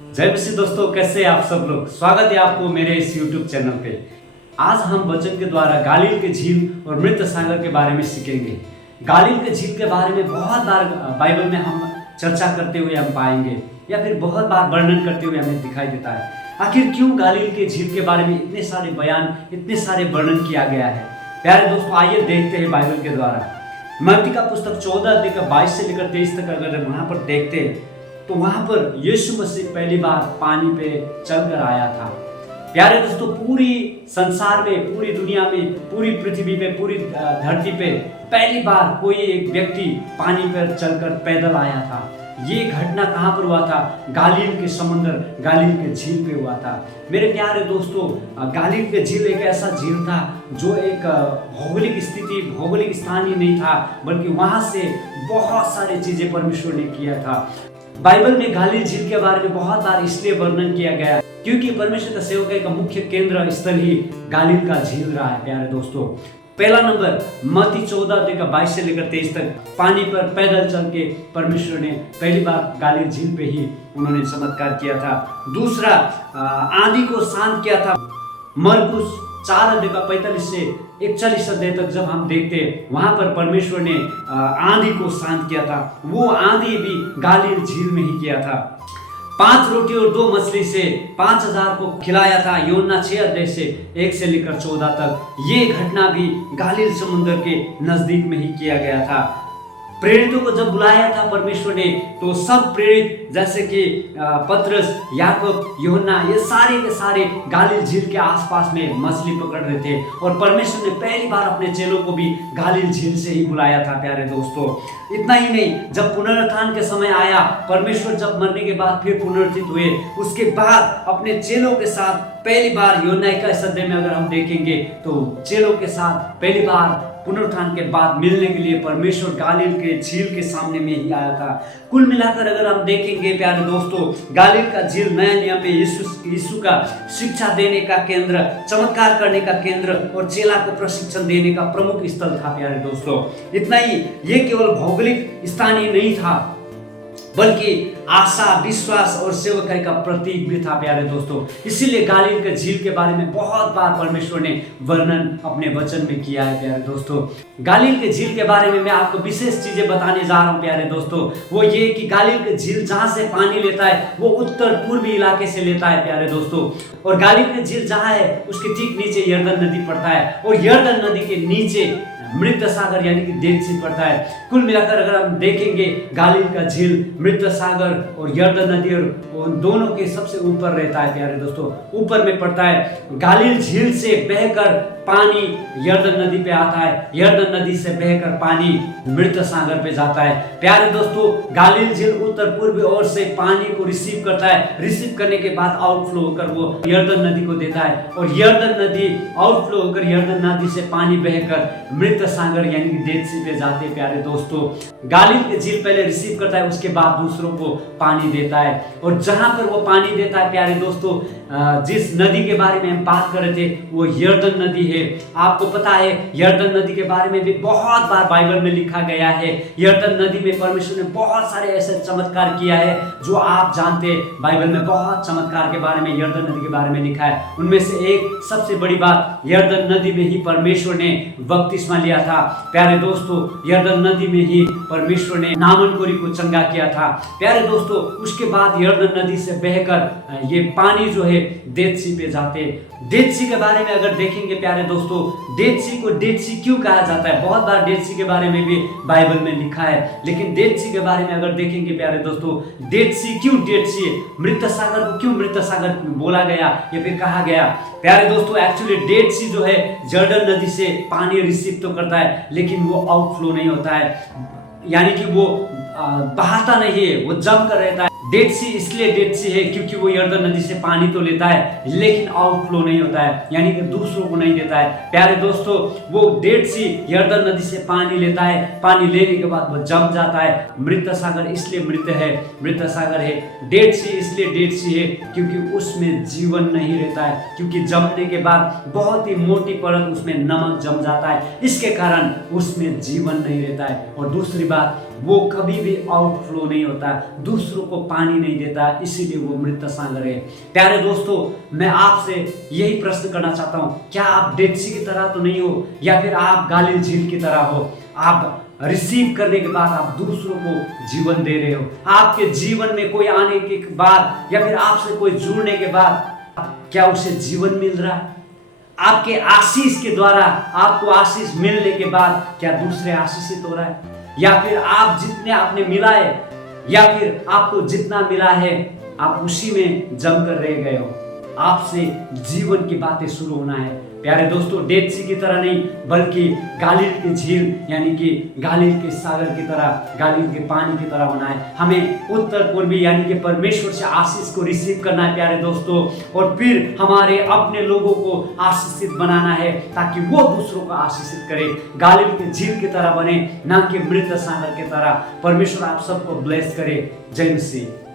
जय मसीह दोस्तों, कैसे आप सब लोग। स्वागत है आपको मेरे इस YouTube चैनल पे। आज हम वचन के द्वारा गालील के झील और मृत सागर के बारे में सीखेंगे। गालील के झील के बारे में बहुत बार बाइबल में हम चर्चा करते हुए हम पाएंगे या फिर बहुत बार वर्णन करते हुए हमें दिखाई देता है। आखिर क्यों गालील के झील के बारे में इतने सारे बयान, इतने सारे वर्णन किया गया है। प्यारे दोस्तों, आइए देखते हैं बाइबल के द्वारा। मत्ती का पुस्तक 14 अध्याय का 22 से लेकर 23 तक अगर वहां पर देखते हैं तो वहां पर यीशु मसीह पहली बार पानी पे चलकर आया था। प्यारे दोस्तों, पूरी संसार में, पूरी दुनिया में, पूरी पृथ्वी पे, पूरी धरती पे पहली बार कोई एक व्यक्ति पानी पर चलकर पैदल आया था। ये घटना कहाँ पर हुआ था? गालील के समुद्र, गालील के झील पे हुआ था। मेरे प्यारे दोस्तों, गालील के झील एक ऐसा झील था जो एक भौगोलिक स्थिति, भौगोलिक स्थान ही नहीं था, बल्कि वहां से बहुत सारी चीजें परमेश्वर ने किया था। बाइबल में गालील झील के बारे में बहुत बार इसलिए वर्णन किया गया है क्योंकि परमेश्वर का सेवक का मुख्य केंद्र स्थल ही गालील का झील रहा है। प्यारे दोस्तों, पहला नंबर मत्ती 14 अध्याय का 22 से लेकर 23 तक पानी पर पैदल चल के परमेश्वर ने पहली बार गालील झील पे ही उन्होंने चमत्कार किया था। दूसरा, आंधी को शांत किया था। मरकुस 4 अध्याय का 45 से 41 अध्याय तक जब हम देखते हैं, वहां पर परमेश्वर ने आंधी को शांत किया था। वो आंधी भी गालील झील में ही किया था। 5 रोटी और 2 मछली से 5000 को खिलाया था। यूहन्ना 6 अध्याय से 1 से लेकर 14 तक। ये घटना भी गालील समुद्र के नजदीक में ही किया गया था। प्रेरितों को जब बुलाया था परमेश्वर ने, तो सब प्रेरित जैसे कि पतरस, याकूब, यूहन्ना, ये सारे के सारे गालील झील के आसपास में मछली पकड़ रहे थे और परमेश्वर ने पहली बार अपने चेलों को भी गालील झील से ही बुलाया था। प्यारे दोस्तों, इतना ही नहीं, जब पुनरुत्थान के समय आया, परमेश्वर जब मरने के बाद फिर पुनरुत्थित हुए, उसके बाद अपने चेलों के साथ पहली बार यूहन्ना 21 अध्याय में अगर हम देखेंगे तो चेलों के साथ पहली बार पुनरुत्थान के बाद मिलने के लिए परमेश्वर गालील के झील के सामने में ही आया था। कुल मिलाकर अगर हम देखेंगे प्यारे दोस्तों, गालील का झील नया नियम में यीशु का शिक्षा देने का केंद्र, चमत्कार करने का केंद्र और चेला को प्रशिक्षण देने का प्रमुख स्थल था। प्यारे दोस्तों, इतना ही, ये केवल भौगोलिक स्थान ही नहीं था बल्कि आशा, विश्वास और सेवकाई का प्रतीक भी था। प्यारे दोस्तों, इसीलिए गालील के झील के बारे में बहुत बार परमेश्वर ने वर्णन अपने वचन में किया है। प्यारे दोस्तों, गालील के झील के बारे में मैं आपको विशेष चीजें बताने जा रहा हूं। प्यारे दोस्तों, वो ये कि गालील के झील जहां से पानी लेता है वो उत्तर पूर्वी इलाके से लेता है। प्यारे दोस्तों, और गालील के झील जहां है उसके ठीक नीचे यरदन नदी पड़ता है और यरदन नदी के नीचे मृत सागर यानी कि डेड सी पड़ता है। कुल मिलाकर अगर हम देखेंगे, गालील का झील मृत सागर और यरदन नदी और दोनों के सबसे ऊपर रहता है। प्यारे दोस्तों, ऊपर में पड़ता है। गालील झील से बहकर पानी यरदन नदी पे आता है, यरदन नदी से बहकर पानी मृत सागर पे जाता है। प्यारे दोस्तों, गालील झील उत्तर पूर्वी ओर से पानी को रिसीव करता है। रिसीव करने के बाद आउटफ्लो होकर वो यरदन नदी को देता है और यरदन नदी आउटफ्लो होकर यरदन नदी से पानी बहकर मृत सागर यानी कि डेड सी पे जाते हैं। प्यारे दोस्तों, गालील के झील पहले रिसीव करता है, उसके बाद दूसरों को पानी देता है। और जहां पर वो पानी देता है, प्यारे दोस्तों, जिस नदी के बारे में हम बात कर रहे थे वो यरदन नदी है। आपको पता है, यरदन नदी के बारे में भी बहुत बार बाइबल में लिखा गया है। यरदन नदी में परमेश्वर ने बहुत सारे ऐसे चमत्कार किया है जो आप जानते हैं। बाइबल में बहुत चमत्कार के बारे में, यरदन नदी के बारे में लिखा है। उनमें से एक सबसे बड़ी बात, यरदन नदी में ही परमेश्वर ने बपतिस्मा लिया था। प्यारे दोस्तों, यरदन नदी में ही परमेश्वर ने नामन कोरी को चंगा किया था। प्यारे दोस्तों, उसके बाद यरदन नदी से बहकर ये पानी जो है डेड सी पे जाते। डेड सी के बारे में अगर देखेंगे प्यारे दोस्तों, डेड सी को डेड सी क्यों कहा जाता है? बहुत बार डेड सी के बारे में भी बाइबल में लिखा है, लेकिन डेड सी के बारे में अगर देखेंगे प्यारे दोस्तों, डेड सी क्यों डेड सी है? मृत सागर को क्यों मृत सागर बोला गया या फिर कहा गया? प्यारे दोस्तों, एक्चुअली डेड सी जो है जर्डन नदी से पानी रिसीव तो करता है, लेकिन वो आउटफ्लो नहीं होता है, यानी कि वो बहाता नहीं है, वो जम कर रहता है। डेड सी इसलिए डेड सी है क्योंकि वो यरदन नदी से पानी तो लेता है लेकिन आउटफ्लो नहीं होता है, यानी कि दूसरों को नहीं देता है। प्यारे दोस्तों, वो डेड सी यरदन नदी से पानी लेता है, पानी लेने के बाद वो जम जाता है। मृत सागर इसलिए मृत है, मृत सागर है। डेड सी इसलिए डेड सी है क्योंकि उसमें जीवन नहीं रहता है, क्योंकि जमने के बाद बहुत ही मोटी परत उसमें नमक जम जाता है, इसके कारण उसमें जीवन नहीं रहता है। और दूसरी बात, वो कभी भी आउटफ्लो नहीं होता, दूसरों को पानी नहीं देता, इसीलिए वो मृत सागर है। प्यारे दोस्तों, मैं आपसे यही प्रश्न करना चाहता हूँ, क्या आप डेड सी की तरह तो नहीं हो, या फिर आप गालिल झील की तरह हो? आप रिसीव करने के बाद आप दूसरों को जीवन दे रहे हो। आपके जीवन में कोई आने के बाद या फिर आपसे कोई जुड़ने के बाद क्या उसे जीवन मिल रहा है? आपके आशीष के द्वारा आपको आशीष मिलने के बाद क्या दूसरे आशीषित हो रहा है? या फिर आप जितने आपने मिला है या फिर आपको जितना मिला है आप उसी में जमकर रह गए हो? आपसे जीवन की बातें शुरू होना है। प्यारे दोस्तों, डेड सी की तरह नहीं बल्कि गालिल की झील यानी कि गालिल के सागर की तरह, गालिल के पानी की तरह होना है। हमें उत्तर पूर्वी यानी कि परमेश्वर से आशीष को रिसीव करना है प्यारे दोस्तों, और फिर हमारे अपने लोगों को आशीषित बनाना है ताकि वो दूसरों को आशीषित करे, गालिल की झील की तरह बने, ना कि मृत सागर की तरह। परमेश्वर आप सबको ब्लेस करे। जय मसीह।